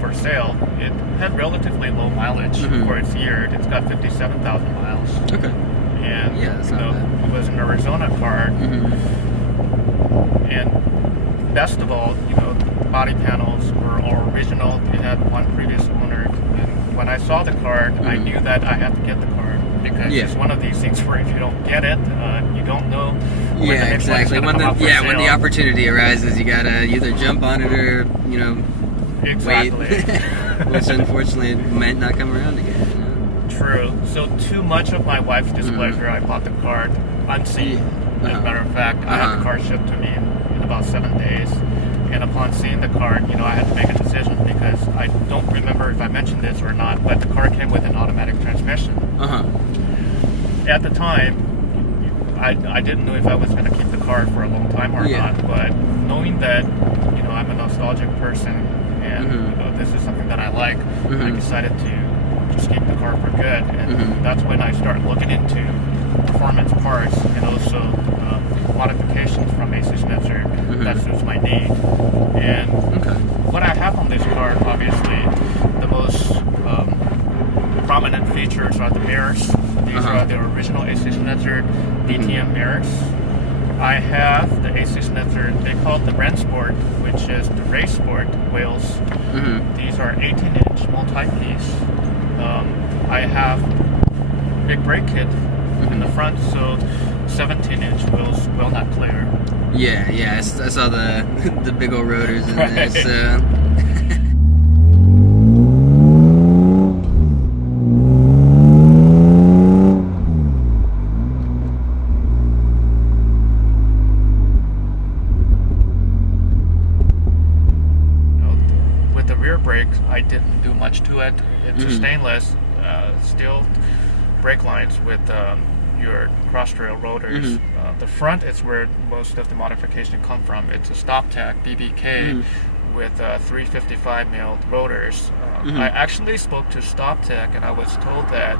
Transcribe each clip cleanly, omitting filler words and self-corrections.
for sale. It had relatively low mileage for its year. It's got 57,000 miles. Okay. And yeah, that's not bad. it was an Arizona car. And best of all, the body panels were all original. It had one previous owner. And when I saw the car, I knew that I had to get the car, because it's one of these things where if you don't get it, you don't know when the next one is going to come up for sale. When the opportunity arises, you gotta either jump on it or wait, which unfortunately might not come around again. True. So too much of my wife's displeasure, I bought the car unseen. As a matter of fact, I had the car shipped to me in about 7 days. And upon seeing the car, I had to make a decision, because I don't remember if I mentioned this or not, but the car came with an automatic transmission. At the time, I didn't know if I was going to keep the car for a long time or not, but knowing that, I'm a nostalgic person, and this is something that I like, I decided to just keep the car for good. And that's when I started looking into performance parts and also modifications from AC Schnitzer that suits my need. And what I have on this car, obviously, the most prominent features are the mirrors. These are the original AC Schnitzer DTM mirrors. I have the AC Schnitzer, they call it the Rennsport, which is the race sport wheels. These are 18-inch multi-piece. I have big brake kit in the front, so 17-inch wheels will not clear. Yeah, I saw the big old rotors in there, so... With the rear brakes, I didn't do much to it. It's a stainless steel brake lines with your cross-trail rotors. The front is where most of the modification come from. It's a StopTech BBK with 355 mil rotors. I actually spoke to StopTech, and I was told that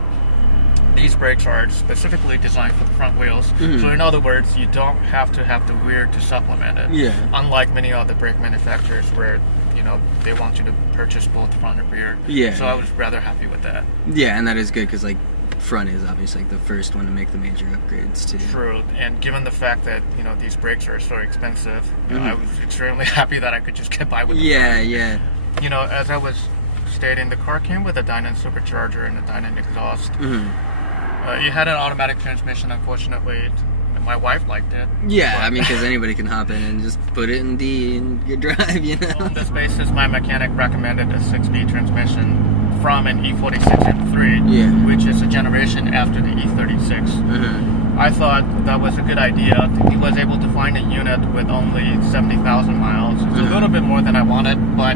these brakes are specifically designed for the front wheels. So in other words, you don't have to have the rear to supplement it. Unlike many other brake manufacturers where they want you to purchase both front and rear. So I was rather happy with that. Yeah, and that is good, because front is obviously the first one to make the major upgrades too. True, and given the fact that these brakes are so expensive, I was extremely happy that I could just get by with them. As I was stating, the car came with a Dinan Supercharger and a Dinan exhaust. It had an automatic transmission. Unfortunately, my wife liked it. Because anybody can hop in and just put it in D and you drive. On this basis, my mechanic recommended a 6-speed transmission from an E46 M3, which is a generation after the E36. I thought that was a good idea. He was able to find a unit with only 70,000 miles. It's a little bit more than I wanted, but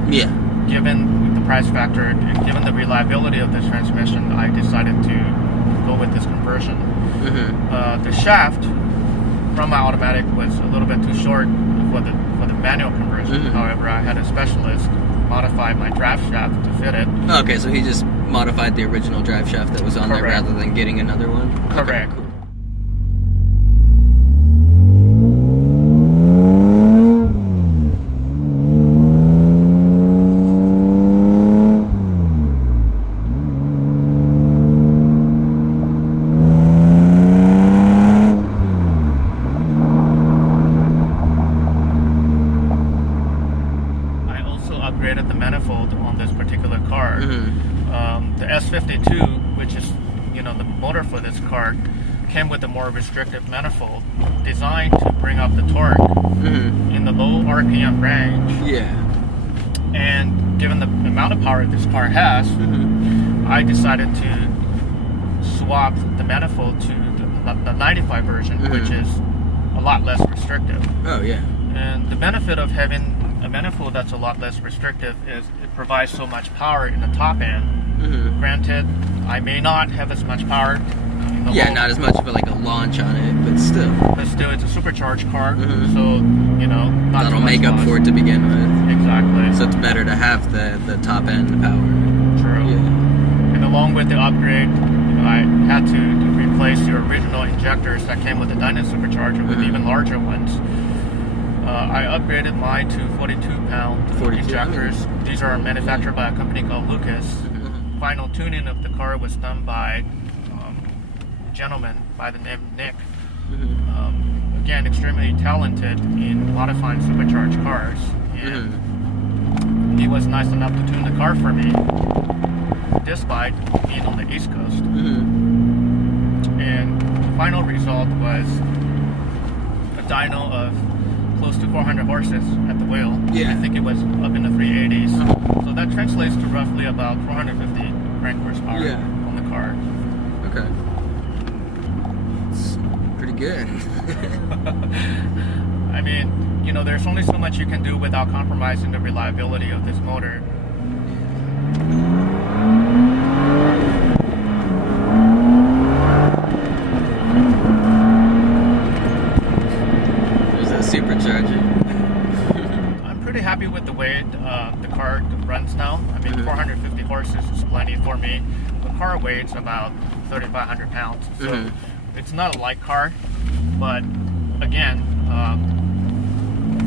given the price factor and given the reliability of this transmission, I decided to go with this conversion. The shaft from my automatic was a little bit too short for the manual conversion. However, I had a specialist modify my drive shaft to fit it. Okay, so he just modified the original drive shaft that was on there rather than getting another one? Correct. Okay, cool. upgraded the manifold on this particular car. The S52, which is the motor for this car, came with a more restrictive manifold designed to bring up the torque in the low RPM range. And given the amount of power this car has, I decided to swap the manifold to the 95 version, which is a lot less restrictive. And the benefit of having a manifold that's a lot less restrictive is it provides so much power in the top end. Granted, I may not have as much power in the not as much of a launch on it, but still. But still, it's a supercharged car, so not that'll make up for it to begin with. Exactly. So it's better to have the top end power. True. And along with the upgrade, I had to replace the original injectors that came with the Dinan Supercharger with even larger ones. I upgraded mine to 42-pound 42. injectors. These are manufactured by a company called Lucas. Final tuning of the car was done by a gentleman by the name of Nick. Again, extremely talented in modifying supercharged cars. And he was nice enough to tune the car for me, despite being on the East Coast. And the final result was a dyno of close to 400 horses at the wheel. I think it was up in the 380s. So that translates to roughly about 450 crank horsepower on the car. Okay. It's pretty good. I mean, you know, there's only so much you can do without compromising the reliability of this motor. There's that supercharger. I'm pretty happy with the way the car runs now. I mean, 450 horses is plenty for me. The car weighs about 3,500 pounds, so it's not a light car, but again,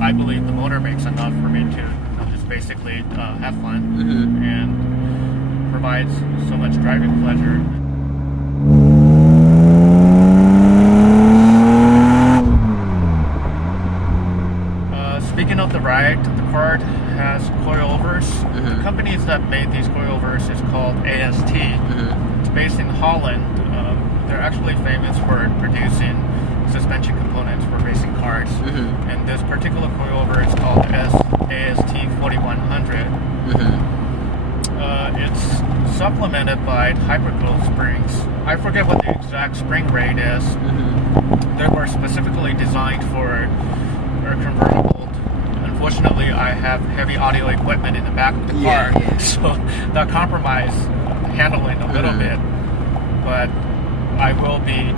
I believe the motor makes enough for me to just basically have fun and provides so much driving pleasure. Speaking of the ride, the car has coilovers. The companies that made these coilovers is called AST. It's based in Holland. They're actually famous for producing suspension components for racing cars. And this particular coilover is called AST 4100. It's supplemented by hypercooled springs. I forget what the exact spring rate is. They were specifically designed for a convertible. Unfortunately, I have heavy audio equipment in the back of the car, so that compromised handling a little bit. But I will be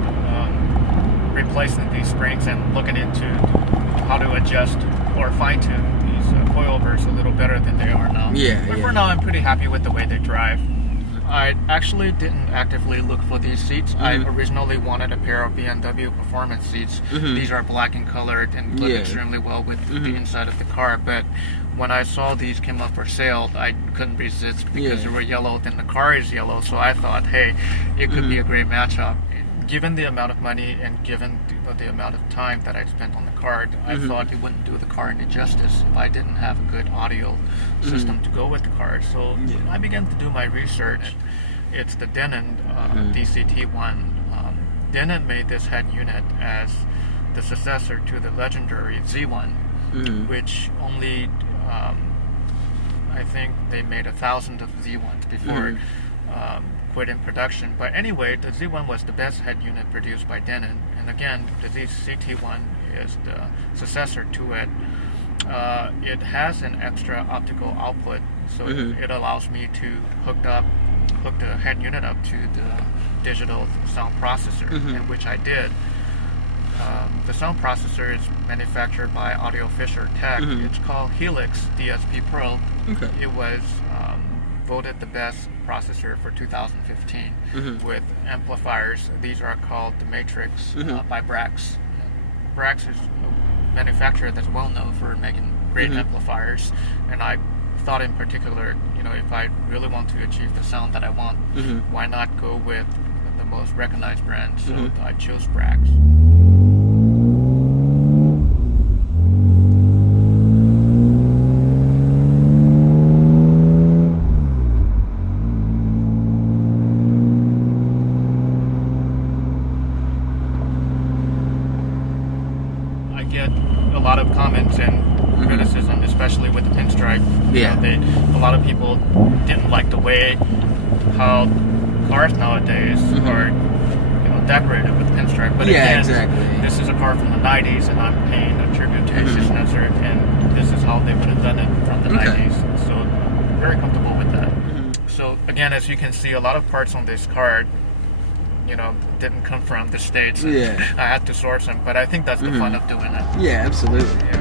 replacing these springs and looking into how to adjust or fine-tune these coilovers a little better than they are now. But for now, I'm pretty happy with the way they drive. I actually didn't actively look for these seats. I originally wanted a pair of BMW performance seats. These are black in color and look extremely well with the inside of the car. But when I saw these came up for sale, I couldn't resist because they were yellow, then the car is yellow. So I thought, hey, it could be a great matchup. Given the amount of money and given the amount of time that I spent on the car, I thought it wouldn't do the car any justice if I didn't have a good audio system to go with the car. So I began to do my research. It's the Dinan DCT1. Dinan made this head unit as the successor to the legendary Z1, which only, I think they made 1,000 of Z1s before quit in production. But anyway, the Z1 was the best head unit produced by Dinan, and again, the DCT1 is the successor to it. It has an extra optical output, so it allows me to hook the head unit up to the digital sound processor, and which I did. The sound processor is manufactured by Audio Fisher Tech. It's called Helix DSP Pro. It was voted the best processor for 2015 with amplifiers. These are called the Matrix by Brax. Brax is a manufacturer that's well known for making great amplifiers, and I thought in particular, you know, if I really want to achieve the sound that I want, why not go with the most recognized brand? So I chose Brax. A lot of comments and criticism, especially with the pinstripe. A lot of people didn't like the way how cars nowadays are, decorated with pinstripe. But again, this is a car from the 90s, and I'm paying a tribute to AC Schnitzer, and this is how they would have done it from the 90s. So I'm very comfortable with that. So again, as you can see, a lot of parts on this car, didn't come from the States. I had to source them, but I think that's the fun of doing it. Yeah, absolutely.